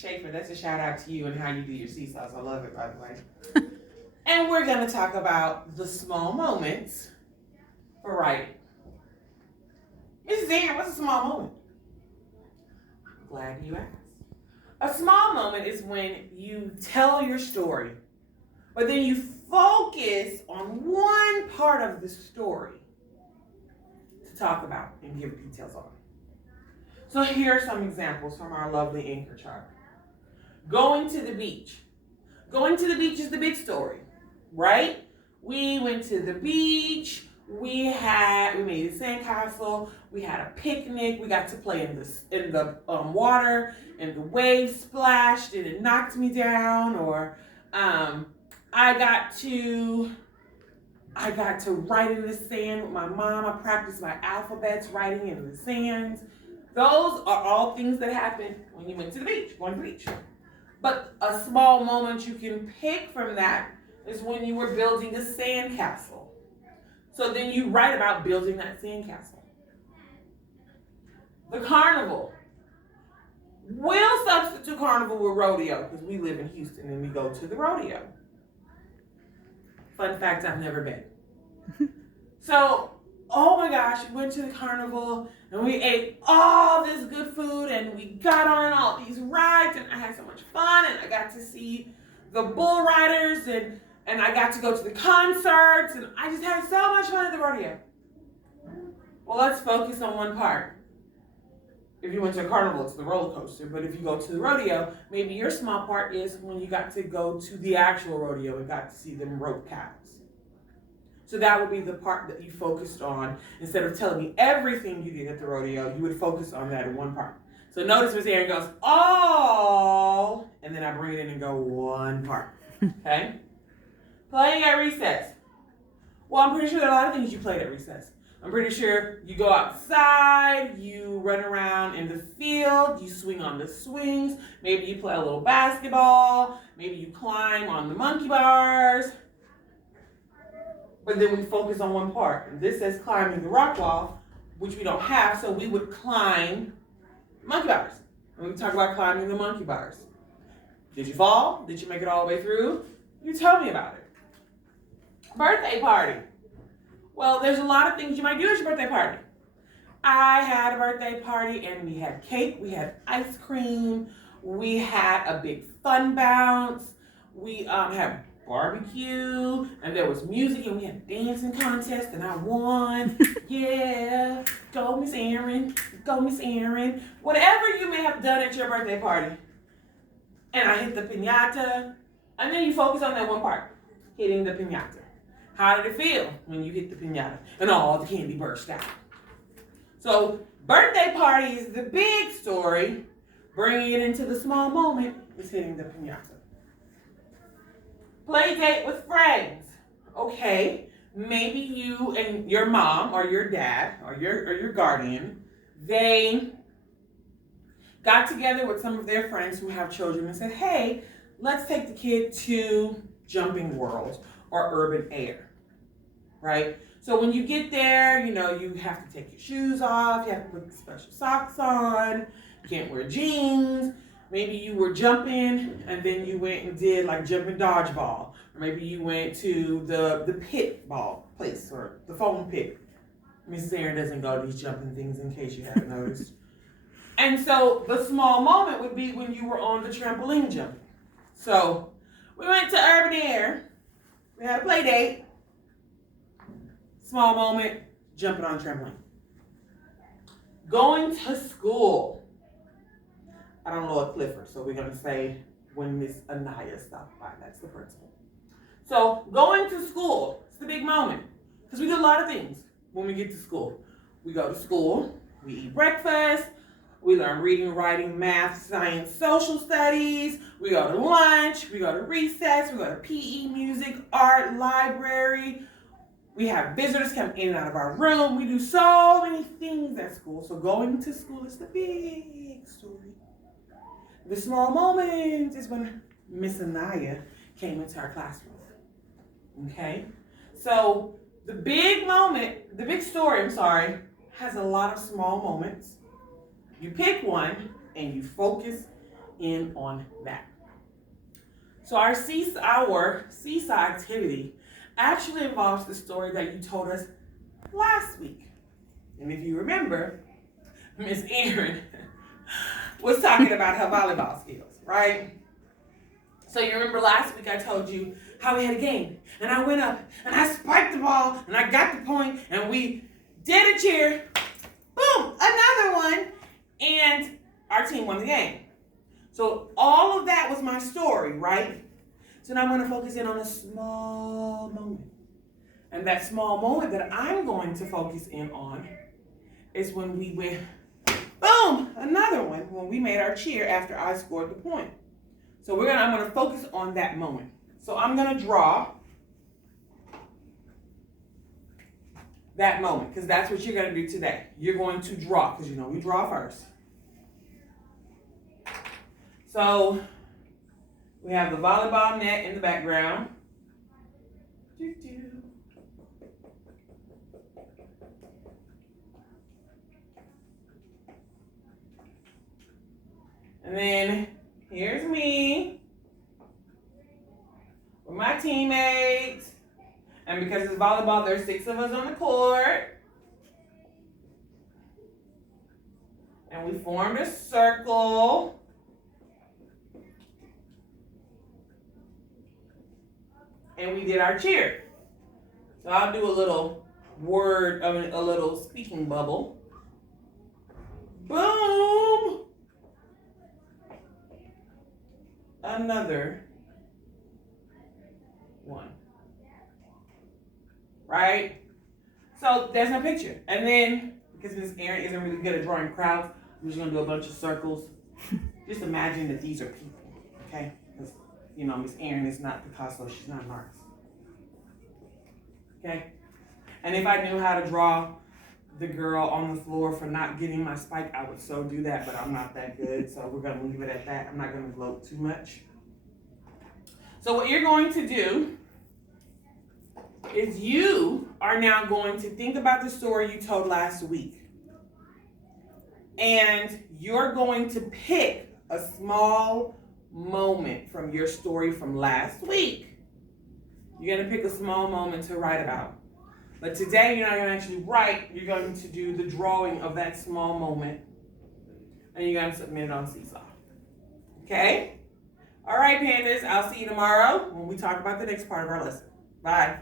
Schaefer, that's a shout out to you and how you do your seesaws. I love it, by the way. And we're going to talk about the small moments for writing. Mrs. Aaron, what's a small moment? I'm glad you asked. A small moment is when you tell your story, but then you focus on one part of the story to talk about and give details on. So here are some examples from our lovely anchor chart. Going to the beach. Going to the beach is the big story, right? We went to the beach. We made a sandcastle. We had a picnic. We got to play in the water, and the waves splashed, and it knocked me down. Or I got to write in the sand with my mom. I practiced my alphabets writing in the sand. Those are all things that happen when you went to the beach, going to the beach. But a small moment you can pick from that is when you were building a sandcastle. So then you write about building that sandcastle. The carnival. We'll substitute carnival with rodeo because we live in Houston and we go to the rodeo. Fun fact, I've never been. So, oh my gosh, we went to the carnival and we ate all this good food and we got on all these rides and I had so much fun and I got to see the bull riders and I got to go to the concerts and I just had so much fun at the rodeo. Well, let's focus on one part. If you went to a carnival, it's the roller coaster. But if you go to the rodeo, maybe your small part is when you got to go to the actual rodeo and got to see them rope cows. So that would be the part that you focused on. Instead of telling me everything you did at the rodeo, you would focus on that in one part. So notice Miss Erin goes, oh, and then I bring it in and go one part. Okay? Playing at recess. Well, I'm pretty sure there are a lot of things you played at recess. I'm pretty sure you go outside, you run around in the field, you swing on the swings, maybe you play a little basketball, maybe you climb on the monkey bars. But then we focus on one part. And this says climbing the rock wall, which we don't have, so we would climb monkey bars. And we talk about climbing the monkey bars. Did you fall? Did you make it all the way through? You tell me about it. Birthday party. Well, there's a lot of things you might do at your birthday party. I had a birthday party and we had cake, we had ice cream, we had a big fun bounce, we had barbecue, and there was music, and we had a dancing contest, and I won. Yeah, go Miss Erin, go Miss Erin. Whatever you may have done at your birthday party. And I hit the piñata, and then you focus on that one part, hitting the piñata. How did it feel when you hit the piñata and all the candy burst out? So birthday party is the big story. Bringing it into the small moment is hitting the piñata. Play date with friends. Okay, maybe you and your mom or your dad or your guardian, they got together with some of their friends who have children and said, hey, let's take the kid to Jumping World or Urban Air. Right? So when you get there, you have to take your shoes off, you have to put special socks on, you can't wear jeans. Maybe you were jumping and then you went and did like jumping dodgeball. Or maybe you went to the pit ball place or the foam pit. Mrs. Erin doesn't go to these jumping things in case you haven't noticed. And so the small moment would be when you were on the trampoline jumping. So we went to Urban Air, we had a play date. Small moment, jumping on a trampoline. Going to school. I don't know a Clifford, so we're going to say when Miss Anaya stopped by. That's the principal. So going to school, it's the big moment. Because we do a lot of things when we get to school. We go to school, we eat breakfast, we learn reading, writing, math, science, social studies. We go to lunch, we go to recess, we go to PE, music, art, library. We have visitors come in and out of our room. We do so many things at school. So going to school is the big story. The small moment is when Miss Anaya came into our classroom. Okay? So the big story, has a lot of small moments. You pick one and you focus in on that. So our seesaw activity actually involves the story that you told us last week. And if you remember, Miss Erin was talking about her volleyball skills, right? So you remember last week I told you how we had a game, and I went up, and I spiked the ball, and I got the point, and we did a cheer, boom, another one, and our team won the game. So all of that was my story, right? So now I'm going to focus in on a small moment. And that small moment that I'm going to focus in on is when we went, boom, another one, when we made our cheer after I scored the point. So I'm going to focus on that moment. So I'm going to draw that moment, because that's what you're going to do today. You're going to draw, because you know we draw first. So we have the volleyball net in the background. And then here's me with my teammates. And because it's volleyball, there's 6 of us on the court. And we formed a circle. And we did our cheer. So I'll do a little a little speaking bubble. Boom! Another one. Right? So there's my picture. And then, because Miss Erin isn't really good at drawing crowds, I'm just going to do a bunch of circles. Just imagine that these are people, okay? Because, you know, Miss Erin is not Picasso. She's not an artist. Okay? And if I knew how to draw the girl on the floor for not getting my spike, I would so do that, but I'm not that good, so we're going to leave it at that. I'm not going to gloat too much. So what you're going to do is you are now going to think about the story you told last week. And you're going to pick a small moment from your story from last week. You're going to pick a small moment to write about. But today you're not going to actually write, you're going to do the drawing of that small moment. And you're going to submit it on Seesaw. Okay? All right, pandas, I'll see you tomorrow when we talk about the next part of our lesson. Bye.